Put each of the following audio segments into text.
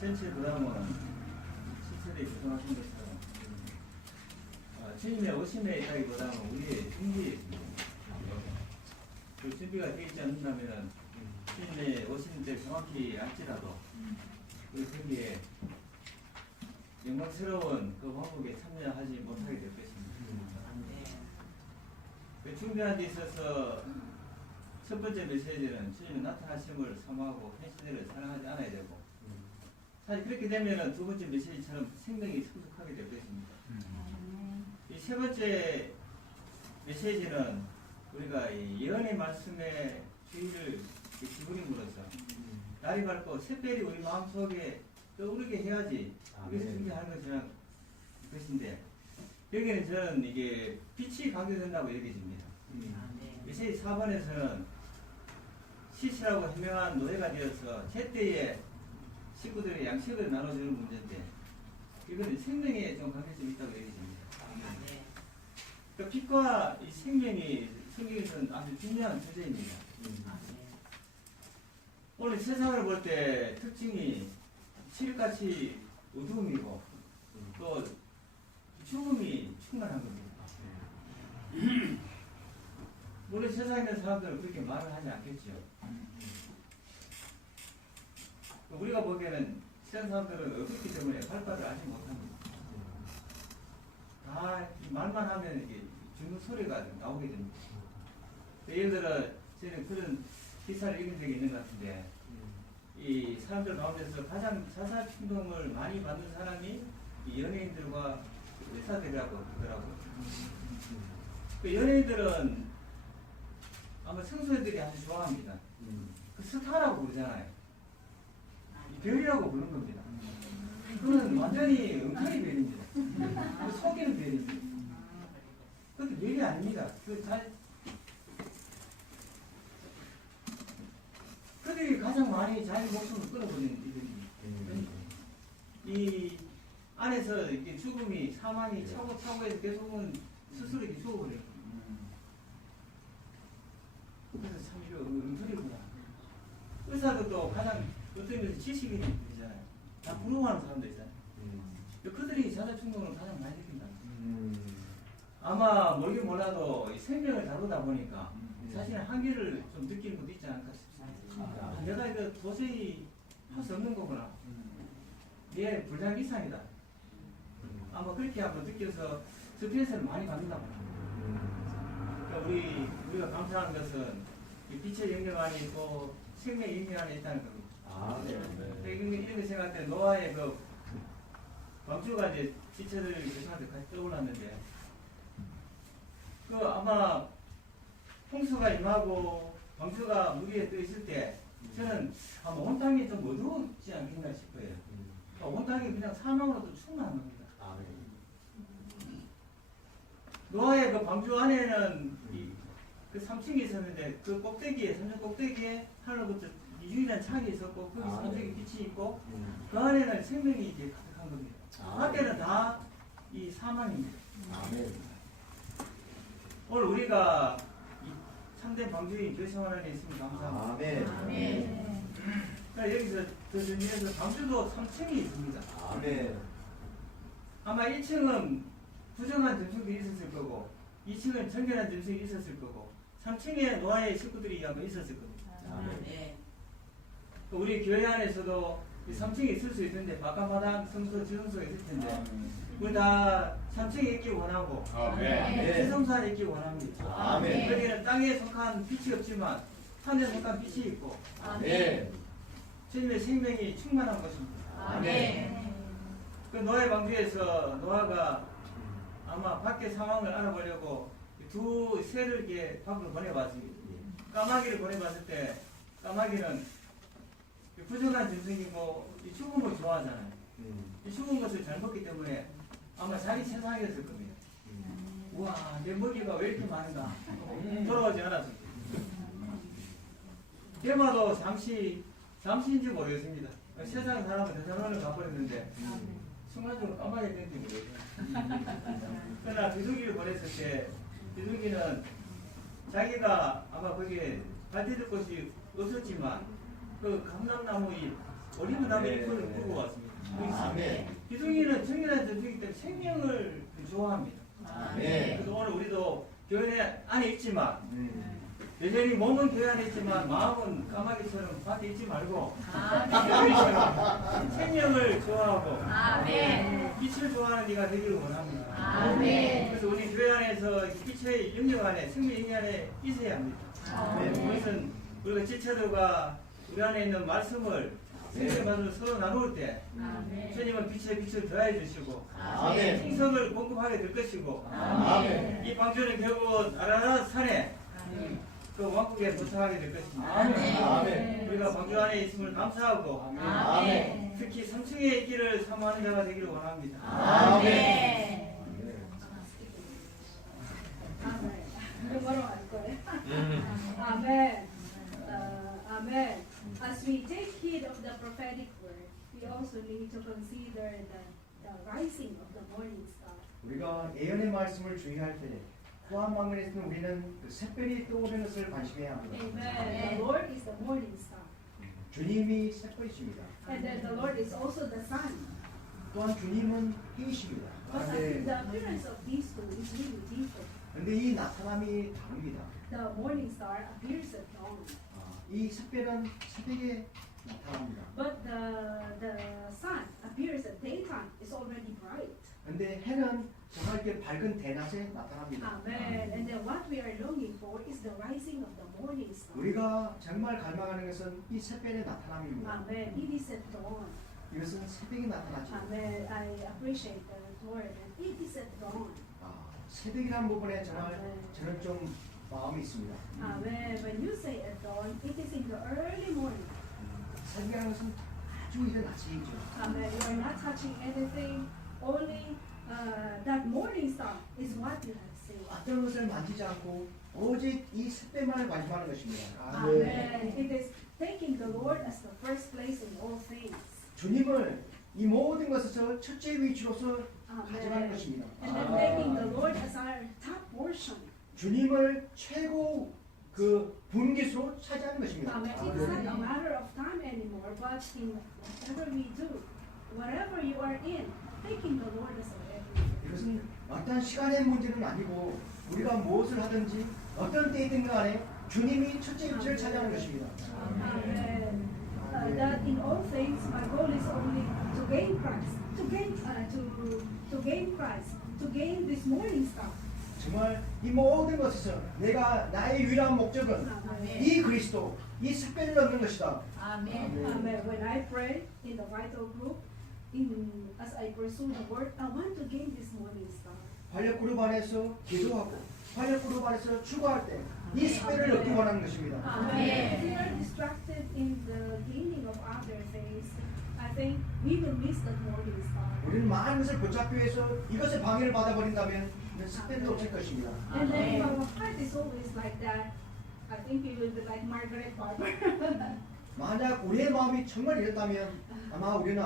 전체 부담은 시설이 구성하신 것처럼 주님의 오심에 있다기보다는 우리의 준비, 그 준비가 되어 있지 않는다면 주님의 오심 때 정확히 알지라도 그 준비에 영광스러운 그 왕국에 참여하지 못하게 될 것입니다. 그 준비하는 데 있어서 첫 번째 메시지는 주님의 나타나심을 사모하고 현실을 사랑하지 않아야 되고, 사실 그렇게 되면 두 번째 메시지처럼 생명이 성숙하게 될 것입니다. 이 세 번째 메시지는 우리가 이 예언의 말씀에 주의를 기울임으로써 날이 밝고 새별이 우리 마음속에 떠오르게 해야지 이것을 준비하는 것인데, 여기는 저는 이게 빛이 강조된다고 여겨집니다. 메시지 4번에서는 시시라고 현명한 노예가 되어서 제때에 식구들의 양식을 나눠주는 문제인데, 이거는 생명에 좀 관계점이 있다고 여겨집니다. 그러니까 빛과 이 생명이 성경에서는 아주 중요한 주제입니다. 오늘 세상을 볼 때 특징이 칠흑같이 어두움이고 또 죽음이 충만한 겁니다. 물론 세상에 있는 사람들은 그렇게 말을 하지 않겠죠. 우리가 보기에는 세상 사람들은 어둡기 때문에 발바를 알지 못합니다. 다 말만 하면 이게 죽는 소리가 나오게 됩니다. 예를 들어 저는 그런 기사를 읽은 적이 있는 것 같은데, 이 사람들 가운데서 가장 자살 충동을 많이 받는 사람이 이 연예인들과 의사들이라고 하더라고요. 그 연예인들은 아마 청소년들이 아주 좋아합니다. 그 스타라고 부르잖아요. 별이라고 부르는 겁니다. 그건 완전히 엉터리 별입니다. 그 속이는 별입니다. 그것도 별이 아닙니다. 그들이 가장 많이 자기 목숨을 끊어버리는 이들입니다. 이 안에서 이렇게 죽음이, 사망이 차고해서 계속은 스스로 이렇게 죽어버려요. 그래서 참 이거 엉터리구나. 의사도 또 가장 어떤 면에서 지식인이잖아요. 다 부러워하는 사람도 있잖아요. 그들이 자살 충동을 가장 많이 느낀다. 아마 모르긴 몰라도 이 생명을 다루다 보니까 자신의 한계를 좀 느끼는 것도 있지 않을까 싶습니다. 내가 이거 도저히 할 수 없는 거구나. 얘 불량 이상이다. 아마 그렇게 한번 느껴서 스트레스를 많이 받는다고 합니다. 그러니까 우리가 감사하는 것은 이 빛의 영역 안에 있고 생명의 영역 안에 있다는 겁니다. 이런 거 생각할 때 노아의 그 광주가 이제 지체들 교수한테 같이 떠올랐는데, 그 아마 홍수가 임하고 광주가 물 위에 떠 있을 때 저는 아마 온 땅이 좀 어두웠지 않겠나 싶어요. 온 땅이 그냥 사망으로도 충만한 겁니다. 노아의 그 광주 안에는 그 3층이 있었는데 그 꼭대기에, 산전 꼭대기에 하늘로부터 유일한 창이 있었고 거기 산적이 빛이 있고 그 안에는 생명이 이제 가득한 겁니다. 밖에는 다 이 사망입니다. 오늘 우리가 참된 방주인 교회생활 안에 있으면 감사합니다. 그러니까 여기서 더 정리해서 방주도 3층이 있습니다. 아마 1층은 부정한 점성들이 있었을 거고 2층은 정결한 점성이 있었을 거고 3층에 노아의 식구들이 아마 있었을 겁니다. 우리 교회 안에서도 3층에 있을 수 있는데 바깥마당 성소, 지성소가 있을 텐데 우리 다 3층에 있기 원하고 지성소 안에 있기 원합니다. 여기는 땅에 속한 빛이 없지만 하늘에 속한 빛이 있고 주님의 생명이 충만한 것입니다. 그 노아의 방주에서 노아가 아마 밖의 상황을 알아보려고 두 새를 이렇게 밖으로 보내봤습니다. 까마귀를 보내봤을 때 까마귀는 부정한 짐승이고 이 죽은 걸 좋아하잖아요. 이 죽은 것을 잘 먹기 때문에 아마 자기 세상이었을 겁니다. 우와, 내 먹이가 왜 이렇게 많은가? 돌아오지 않았습니다. 대마도 잠시인지 모르겠습니다. 세상 사람은 대산원을 가버렸는데 순간적으로 까마귀가 된지 모르겠어요. 그러나 비둘기를 보냈을 때 비둘기는 자기가 아마 거기에 발디딜 곳이 없었지만 그 감람나무 잎, 올리브 나무의 잎을 끄고 왔습니다. 아멘. 기둥이는 정결한 전투이기 때문에 생명을 좋아합니다. 네. 그래서 오늘 우리도 교회 안에 있지만 여전히 몸은 교회 안에 있지만 마음은 까마귀처럼 밖에 있지 말고 까마귀처럼 생명을 좋아하고 빛을 좋아하는 네가 되기를 원합니다. 그래서 우리 교회 안에서 빛의 영역 안에 생명 영역 안에 있어야 합니다. 그것은 우리가 지체들과 우리 안에 있는 말씀을 생명만으로 서로 나눌 때 주님은 빛을 더해 주시고 생성을 공급하게 될 것이고 이 방주는 결국은 아라랏 산에 그 왕국에 도착하게 될 것입니다. 우리가 방주 안에 있음을 감사하고 특히 3층에 있기를 사모하는 자가 되기를 원합니다. Amen. Amen. As we take heed of the prophetic word, we also need to consider the rising of the morning star. 우리가 예언의 말씀을 주의할 때 후한 방면에서는 우리는 그 샛별이 떠오르는 것을 관심해야 합니다. Amen. The Lord is the morning star. 주님이 샛별이십니다. And then the Lord is also the sun. 또한 주님은 해이십니다. But 그런데, the appearance of these two is really different. 그런데 이 나타남이 다릅니다. The morning star appears at dawn. 이 샛별은 새벽에 나타납니다. But the sun appears at daytime. It's already bright. 그런데 해는 정말 이렇게 밝은 대낮에 나타납니다. Amen. And then what we are longing for is the rising of the morning star. 우리가 정말 갈망하는 것은 이 샛별의 나타남입니다. Amen. It is at dawn. 이것은 새벽에 나타나죠. Amen. I appreciate the word. And it is at dawn. 새벽이라는 부분에 정말 저는 좀 마음이 있습니다. Amen. When you say at dawn, it is in the early morning. 새벽이라는 것은 아주 이른 아침이죠. Amen. You are not touching anything. Only that morning star is what you have seen. 어떤 것을 만지지 않고 오직 이 샛별만을 관심하는 것입니다. Amen. It is taking the Lord as the first place in all things. 주님을 이 모든 것에서 첫째 위치로서 가져가는 Amen. 것입니다. And then taking the Lord as our top portion. 주님을 최고 그 분기수로 차지하는 것입니다. Amen. It's not a matter of time anymore, but in whatever we do, whatever you are in, taking the Lord as our everything. 이것은 어떤 시간의 문제는 아니고 우리가 무엇을 하든지 어떤 때이든 간에 주님이 첫째 위치를 차지하는 것입니다. Amen. That in all things, my goal is only to gain Christ, to gain Christ, to gain this morning star. 정말 이 모든 것에서 내가 나의 유일한 목적은 Amen. 이 그리스도, 이 샛별을 얻는 것이다. Amen. When I pray in the vital group, as I pursue the word, I want to gain this morning star. 활력 그룹 안에서 기도하고 활력 그룹 안에서 추구할 때 이 샛별을 얻기 원하는 것입니다. Amen. If we are distracted in the gaining of other things, I think we will miss that morning star. 우리는 많은 것을 붙잡기 위해서 이것에 방해를 받아버린다면 샛별도 없을 것입니다. And then if our heart is always like that, I think we will be like Margaret Barber. 만약 우리의 마음이 정말 이렇다면 아마 우리는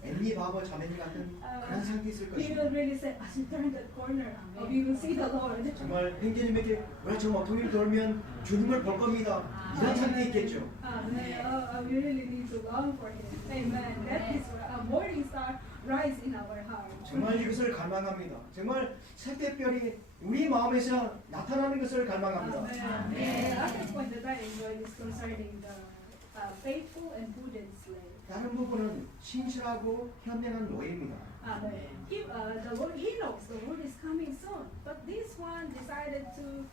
앤리 바버 자매님 같은 그런 상태에 있을 We 것입니다. will really say, as we turn that corner, we will see the Lord. 정말 행제님에게 저 모퉁이를 돌면 주님을 볼 겁니다. 이런 상태에 있겠죠. Amen. We really need to long for Him. Amen. That is a morning star rise in our heart. 정말 이것을 갈망합니다. 정말 샛별이 우리 마음에서 나타나는 것을 갈망합니다. Amen. The other point that I enjoyed is concerning the faithful and prudent slave. 다른 부분은 신실하고 현명한 노예입니다. Amen. The Lord, he knows the Lord is coming soon, but this one decided to.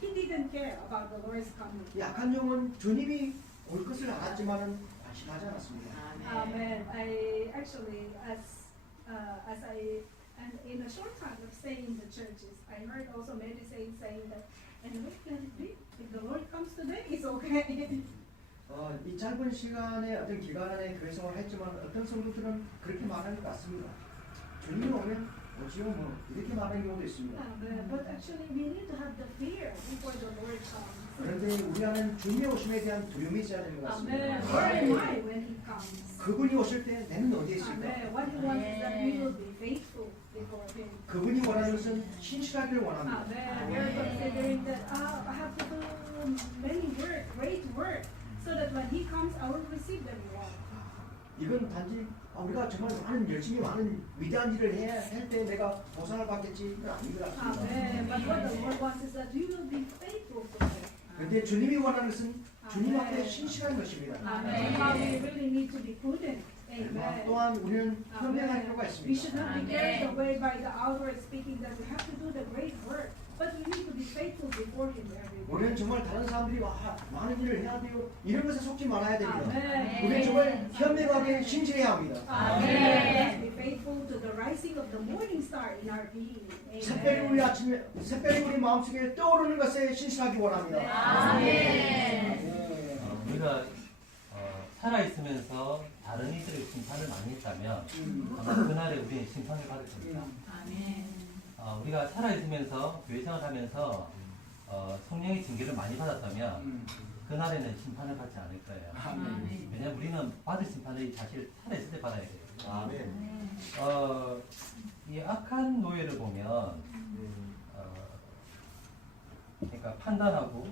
He didn't care about the Lord's coming. 약한 영은 주님이 올 것을 알았지만은 관심하지 않았습니다. Amen. I actually, as I, and in a short time of staying in the churches, I heard also many saints saying that, and what can it be? If the Lord comes today, it's okay. 이 짧은 시간에 어떤 기간에 교회 생활을 했지만 어떤 성도들은 그렇게 말하는 것 같습니다. 주님이 오면 오지요 뭐 이렇게 말하는 경우도 있습니다. But actually, we need to have the fear before the Lord comes. 그런데 우리 안은 주님의 오심에 대한 두려움이 있어야 되는 것 같습니다. Amen. Where am I when He comes? 그분이 오실 때 내는 어디에 있을까? Amen. What He wants is that we will be faithful before Him. 그분이 원하는 것은 신실하기를 원합니다. Amen. We are considering that I have to do many work, great work, so that when He comes, I will receive the reward. 이건 단지 우리가 정말 많은 열심히 많은 위대한 일을 해야 할 때 내가 보상을 받겠지 이건 아닌 것 같습니다. Amen. But what the Lord wants is that you will be faithful to Him. 그런데 주님이 원하는 것은 주님 앞에 아멘. 신실한 것입니다. Amen. But we really need to be prudent. Amen. 또한 우리는 현명할 필요가 We should 있습니다. not be carried away by the outward speaking that we have to do the great work, but we need to be faithful before Him every 우리는 day. 정말 다른 사람들이 많은 일을 해야 돼요. 이런 것에 속지 말아야 됩니다. Amen. 우리는 정말 현명하게 신실해야 합니다. Amen. Be faithful to the rising of the morning star in our being. 새벽에 우리 아침에 새벽에 우리 마음속에 떠오르는 것에 신실하기 원합니다. 우리가 살아있으면서 다른 이들의 심판을 많이 했다면 아마 그날에 우리는 심판을 받을 겁니다. 우리가 살아있으면서 교회 생활하면서 성령의 징계를 많이 받았다면 그날에는 심판을 받지 않을 거예요. 왜냐하면 우리는 받을 심판을 사실 살아있을 때 받아야 돼요. 아멘. 이 악한 노예를 보면 그러니까 판단하고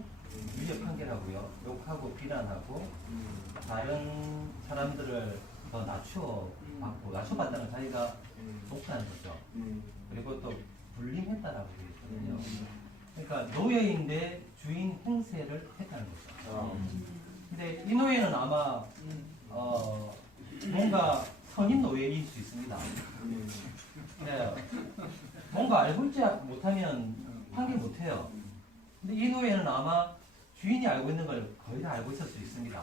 위력 판결하고요, 욕하고 비난하고 다른 사람들을 더 낮춰받다는 걸 자기가 독하는 거죠. 그리고 또 불림했다라고 되어 있거든요. 그러니까 노예인데 주인 행세를 했다는 거죠. 근데 이 노예는 아마 뭔가 선인 노예일 수 있습니다. 네. 뭔가 알고 있지 못하면 판결 못해요. 근데 이 노예는 아마 주인이 알고 있는 걸 거의 다 알고 있을 수 있습니다.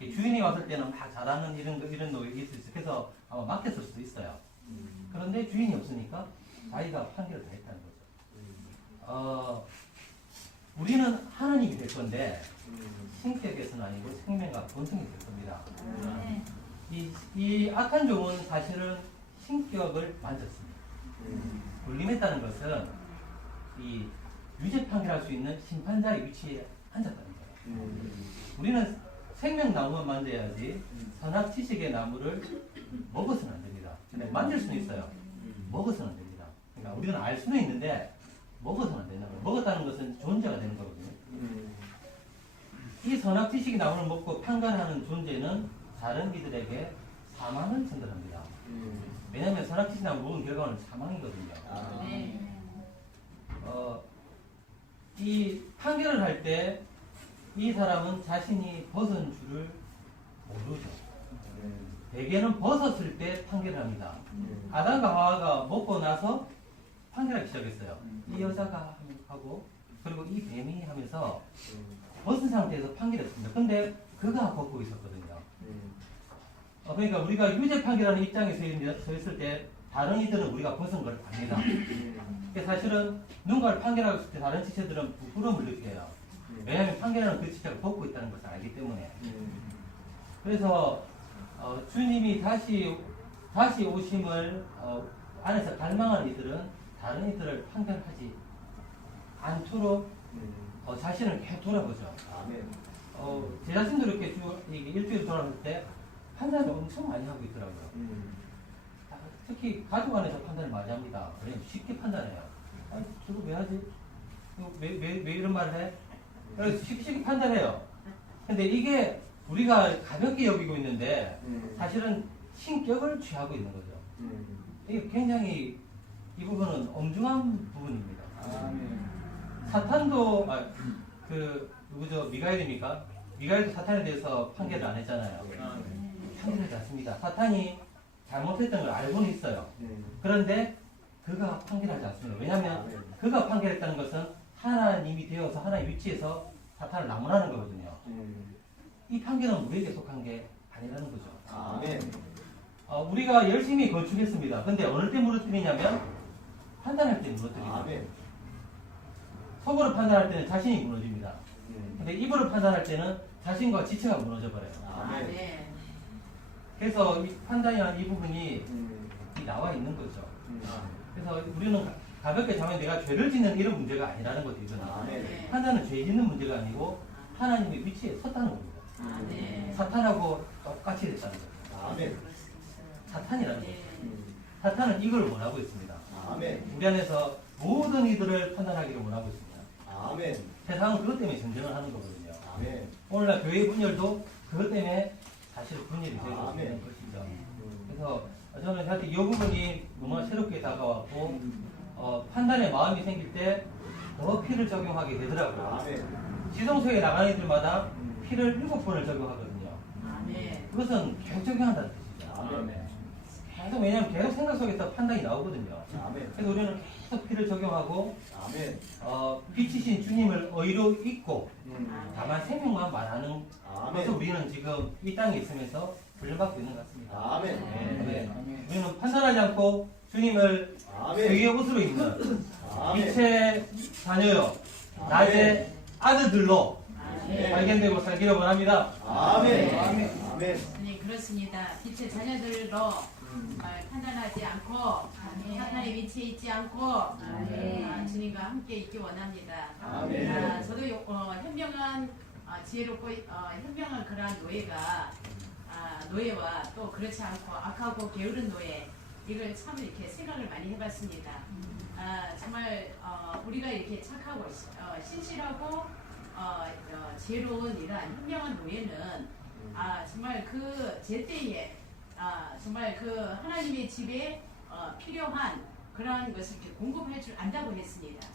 주인이 왔을 때는 막 잘하는 이런 노예가 있을 수 있어요. 그래서 아마 맡겼을 수도 있어요. 그런데 주인이 없으니까 자기가 판결을 다 했다는 거죠. 우리는 하나님이 될 건데 신격에서는 아니고 생명과 본성이 될 겁니다. 이 악한 종은 사실은 신격을 만졌습니다. 불림했다는 것은 이 유죄 판결할 수 있는 심판자의 위치에 앉았다는 거예요. 우리는 생명나무만 만져야지 선악 지식의 나무를 먹어서는 안 됩니다. 근데 만질 수는 있어요. 먹어서는 안 됩니다. 그러니까 우리는 알 수는 있는데 먹어서는 안 된다는 거예요. 먹었다는 것은 존재가 되는 거거든요. 이 선악 지식의 나무를 먹고 판단하는 존재는 다른 이들에게 사망을 전달합니다. 왜냐하면 선악 지식의 나무를 먹은 결과는 사망이거든요. 이 판결을 할 때 이 사람은 자신이 벗은 줄을 모르죠. 대개는 벗었을 때 판결을 합니다. 아담과 하와가 먹고 나서 판결하기 시작했어요. 이 여자가 하고 그리고 이 뱀이 하면서 벗은 상태에서 판결했습니다. 근데 그가 벗고 있었거든요. 그러니까 우리가 유죄 판결하는 입장에 서 있을 때 다른 이들은 우리가 벗은 걸 압니다. 사실은 누군가를 판결할 때 다른 지체들은 부끄러움을 느껴요. 왜냐하면 판결하는 그 지체가 벗고 있다는 것을 알기 때문에. 그래서 주님이 다시 오심을 안에서 갈망하는 이들은 다른 이들을 판결하지 않도록 자신을 계속 돌아보죠. 제 자신도 이렇게 일주일 돌아볼 때 판단을 엄청 많이 하고 있더라고요. 특히 가족 안에서 판단을 많이 합니다. 왜냐면 쉽게 판단해요. 아니, 저거 왜 하지? 왜 이런 말을 해? 그래서 쉽게 판단해요. 근데 이게 우리가 가볍게 여기고 있는데 사실은 신격을 취하고 있는 거죠. 이게 굉장히 이 부분은 엄중한 부분입니다. 사탄도 누구죠? 미가엘입니까? 미가엘도 사탄에 대해서 판결을 안 했잖아요. 판결하지 않습니다. 사탄이 잘못했던 걸 알고는 있어요. 그런데 그가 판결하지 않습니다. 왜냐하면 그가 판결했다는 것은 하나님이 되어서 하나의 위치에서 사탄을 나무라는 거거든요. 이 판결은 우리에게 속한 게 아니라는 거죠. 우리가 열심히 건축했습니다. 근데 어느 때 무너뜨리냐면 판단할 때 무너뜨립니다. 속으로 판단할 때는 자신이 무너집니다. 근데 입으로 판단할 때는 자신과 지체가 무너져 버려요. 그래서 이 판단이라는 이 부분이 나와 있는 거죠. 그래서 우리는 가볍게 자면 내가 죄를 짓는 이런 문제가 아니라는 거죠. 이거는. 판단은 죄 짓는 문제가 아니고 하나님의 위치에 섰다는 겁니다. 사탄하고 똑같이 됐다는 거죠. 사탄이라는 거죠. 사탄은 이걸 원하고 있습니다. 우리 안에서 모든 이들을 판단하기를 원하고 있습니다. 세상은 그것 때문에 전쟁을 하는 거거든요. 아멘. 오늘날 교회 분열도 그것 때문에 사실 분열이 되고 아멘. 있는 것이죠. 그래서 저는 사실 이 부분이 너무 새롭게 다가왔고 판단의 마음이 생길 때 더 피를 적용하게 되더라고요. 아멘. 지성소에 나가는 애들마다 피를 7번을 적용하거든요. 아멘. 그것은 계속 적용한다는 뜻이죠. 아멘. 계속, 왜냐하면 계속 생각 속에서 판단이 나오거든요. 아멘. 그래서 우리는 계속 피를 적용하고 아멘. 빛이신 주님을 의로 잊고 다만 생명만 말하는 아멘. 그래서 우리는 지금 이 땅에 있으면서 훈련받고 있는 것 같습니다. 아멘. 네. 우리는 판단하지 않고 주님을 아멘. 의의 옷으로 입는 아멘. 빛의 자녀요 낮의 아들들로 아멘. 발견되고 살기를 원합니다. 아멘. 아멘. 아멘. 네, 그렇습니다. 빛의 자녀들로 판단하지 않고 사탄의 위치에 있지 않고 주님과 함께 있기 원합니다. 아멘. 저도 현명한 지혜롭고 현명한 그러한 노예가 노예와 또 그렇지 않고 악하고 게으른 노예 이걸 참 이렇게 생각을 많이 해봤습니다. 정말 우리가 이렇게 착하고 신실하고 지혜로운 이러한 현명한 노예는 정말 그 제때에 정말 그 하나님의 집에 필요한 그러한 것을 이렇게 공급할 줄 안다고 했습니다.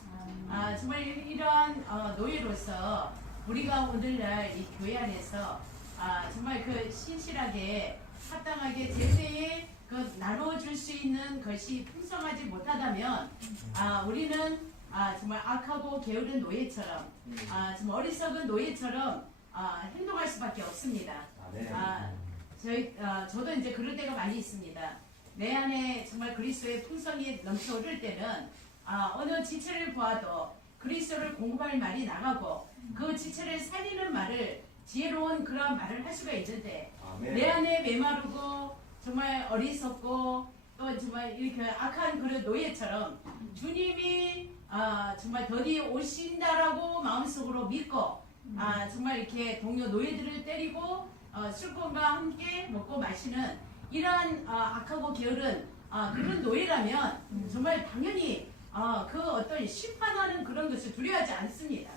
정말 이러한 노예로서 우리가 오늘날 이 교회 안에서 정말 그 신실하게 합당하게 제때에 그 나눠줄 수 있는 것이 풍성하지 못하다면 우리는 정말 악하고 게으른 노예처럼 정말 어리석은 노예처럼 행동할 수밖에 없습니다. 저도 이제 그럴 때가 많이 있습니다. 내 안에 정말 그리스도의 풍성이 넘쳐오를 때는 어느 지체를 보아도 그리스도를 공부할 말이 나가고 그 지체를 살리는 말을 지혜로운 그런 말을 할 수가 있는데 내 안에 메마르고 정말 어리석고 또 정말 이렇게 악한 그런 노예처럼 주님이 정말 더디 오신다라고 마음속으로 믿고 정말 이렇게 동료 노예들을 때리고 술꾼과 함께 먹고 마시는 이러한 악하고 게으른 그런 노예라면 정말 당연히 그 어떤 심판하는 그런 것을 두려워하지 않습니다.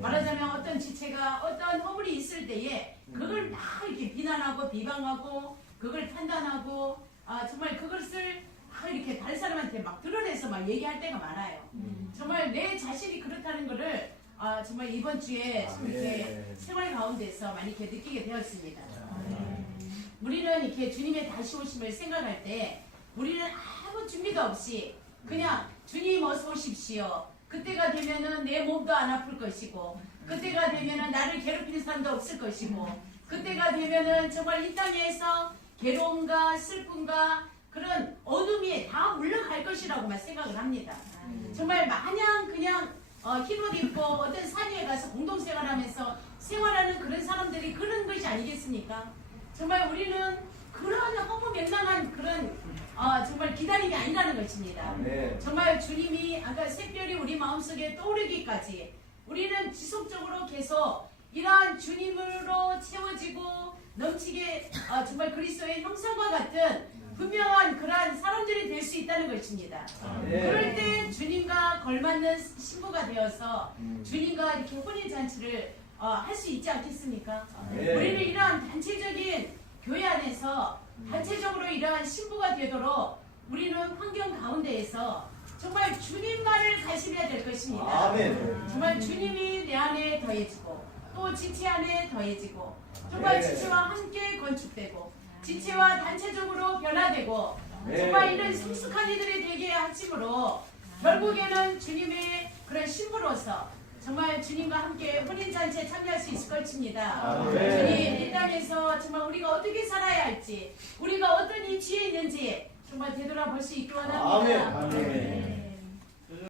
말하자면 어떤 지체가 어떤 허물이 있을 때에 그걸 막 이렇게 비난하고 비방하고 그걸 판단하고 정말 그것을 막 이렇게 다른 사람한테 막 드러내서 막 얘기할 때가 많아요. 정말 내 자신이 그렇다는 것을 정말 이번 주에 참 이렇게 생활 가운데서 많이 이렇게 느끼게 되었습니다. 우리는 이렇게 주님의 다시 오심을 생각할 때 우리는 아무 준비도 없이 그냥 주님 어서 오십시오. 그때가 되면은 내 몸도 안 아플 것이고 그때가 되면은 나를 괴롭히는 사람도 없을 것이고 그때가 되면은 정말 이 땅에서 괴로움과 슬픔과 그런 어둠이 다 물러갈 것이라고만 생각을 합니다. 정말 마냥 그냥 흰옷 입고 어떤 산에 가서 공동생활하면서 생활하는 그런 사람들이 그런 것이 아니겠습니까? 정말 우리는 그런 허무맹랑한 그런 정말 기다림이 아니라는 것입니다. 정말 주님이 아까 새별이 우리 마음속에 떠오르기까지 우리는 지속적으로 계속 이러한 주님으로 채워지고 넘치게 정말 그리스도의 형상과 같은 분명한 그러한 사람들이 될 수 있다는 것입니다. 그럴 때 주님과 걸맞는 신부가 되어서 주님과 이렇게 혼인잔치를 할 수 있지 않겠습니까? 우리는 이러한 단체적인 교회 안에서 단체적으로 이러한 신부가 되도록 우리는 환경 가운데에서 정말 주님만을 가심해야 될 것입니다. 정말 주님이 내 안에 더해지고 또 지체 안에 더해지고 정말 지체와 함께 건축되고 지체와 단체적으로 변화되고 정말 이런 성숙한 이들이 되게 하심으로 결국에는 주님의 그런 신부로서 정말 주님과 함께 혼인잔치에 참여할 수 있을 것입니다. 주님 이 땅에서 정말 우리가 어떻게 살아야 할지 우리가 어떤 위치에 있는지 정말 되돌아볼 수 있기 원합니다.